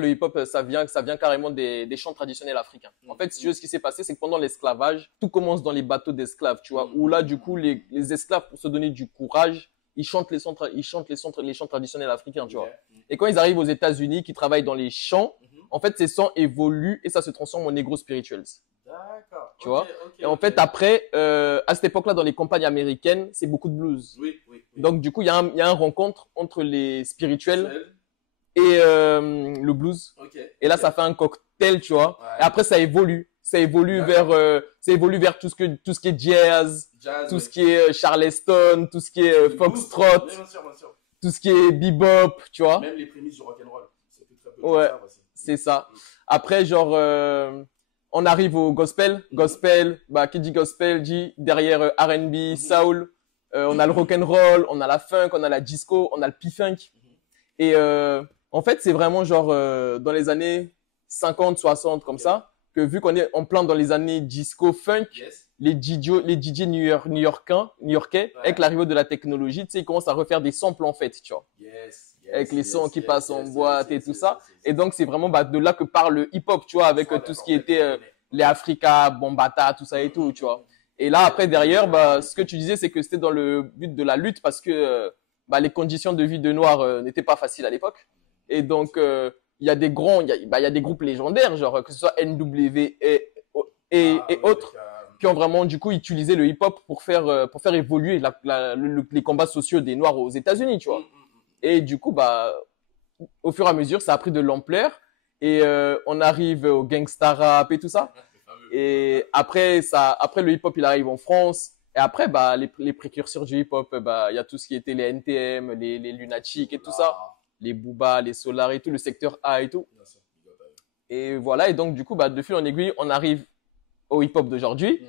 le hip-hop, ça vient carrément des chants traditionnels africains. En fait, si tu veux, ce qui s'est passé, c'est que pendant l'esclavage, tout commence dans les bateaux d'esclaves, tu vois, où là, du coup, les esclaves, pour se donner du courage, ils chants traditionnels africains, tu vois. Et quand ils arrivent aux États-Unis, qui travaillent dans les champs, en fait, ces sons évoluent et ça se transforme en négro spirituals. D'accord. Tu Ok, vois. ok, Et en ok. fait, après, à cette époque-là, dans les campagnes américaines, c'est beaucoup de blues. Oui, oui, oui. Donc, du coup, il y a un rencontre entre les spirituels Visuel. et le blues. Ok, Et là, ok. ça fait un cocktail, tu vois. Et Ouais. après, ça évolue. Ça évolue vers, D'accord. tout ce qui est jazz, Jazz, tout oui. ce qui est Charleston, tout ce qui est Le blues. foxtrot, Oui, bien sûr, bien sûr. tout ce qui est bebop, tu vois. Même les prémices du rock'n'roll. C'était très peu comme Ouais, ça aussi. c'est ça. Après, genre, on arrive au gospel. Gospel, bah, qui dit gospel dit derrière R&B, soul. On a le rock'n'roll, on a la funk, on a la disco, on a le P-funk. Et en fait, c'est vraiment genre dans les années 50, 60 comme ça, que vu qu'on est en plein dans les années disco, funk, Yes. les DJ new-yorkais, avec l'arrivée de la technologie, tu sais, ils commencent à refaire des samples en fait, tu vois, Yes. avec les sons qui passent en Yes, boîte yes, et tout yes, ça. yes, yes, Et yes. donc, c'est vraiment bah, de là que parle le hip-hop, tu vois, avec Soit tout ce d'accord, qui était d'accord, on les Africa, Bombata, tout ça et tout, tu vois. Et là, après, derrière, bah, ce que tu disais, c'est que c'était dans le but de la lutte parce que bah, les conditions de vie de Noirs n'étaient pas faciles à l'époque. Et donc, il y a des il y a des groupes légendaires, genre que ce soit NW et oui, autres, qui ont vraiment du coup utilisé le hip-hop pour faire évoluer les combats sociaux des Noirs aux États-Unis, tu vois. Et du coup, bah, au fur et à mesure, ça a pris de l'ampleur et on arrive au gangsta rap et tout ça. Et après le hip-hop, il arrive en France. Et après, bah, les précurseurs du hip-hop, bah, il y a tout ce qui était les NTM, les Lunatic et tout ça, les Booba, les Solar et tout, le secteur A et tout. Et voilà. Et donc, du coup, bah, de fil en aiguille, on arrive au hip-hop d'aujourd'hui.